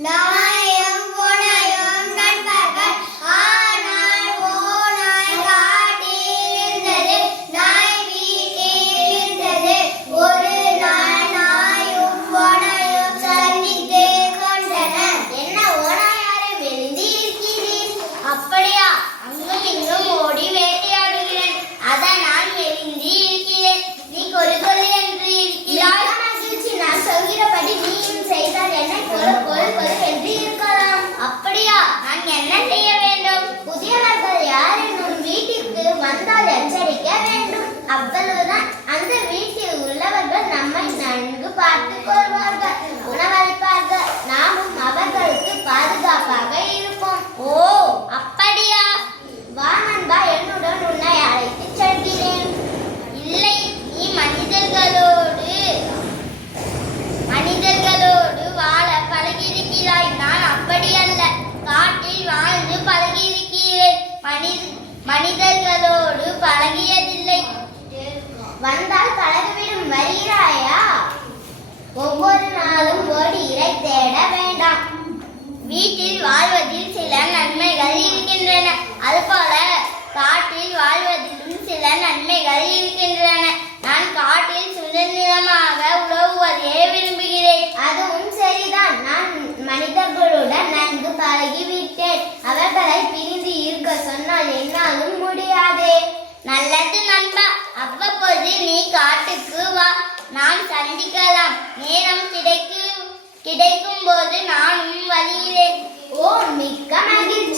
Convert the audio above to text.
Now money மனித மனிதர்களோடு பழகியதில்லை. வந்தால் பழகிவிடும் வருகிறாயா ஒவ்வொரு நாளும் ஓடி இறை தேட வேண்டாம். வீட்டில் வாழ்வதில் சில நன்மைகள் இருக்கின்றன. அதுபோல காட்டில் வாழ்வதிலும் சில நன்மைகள் இருக்கின்றன. நான் காட்டில் சுதந்திரமாக உழவுவதையே விரும்புகிறேன். அதுவும் சரிதான். நான் மனிதர்களுடன் நன்கு பழகிவிட்டேன். அவர்களை பிரிந்து நல்லது நண்பா. அவ்வப்போது நீ காட்டுக்கு வா. நாம் சந்திக்கலாம். நேரம் கிடைக்கும் கிடைக்கும் போது நானும் வருகிறேன் ஓ மிக்க மகிழ்ச்சி.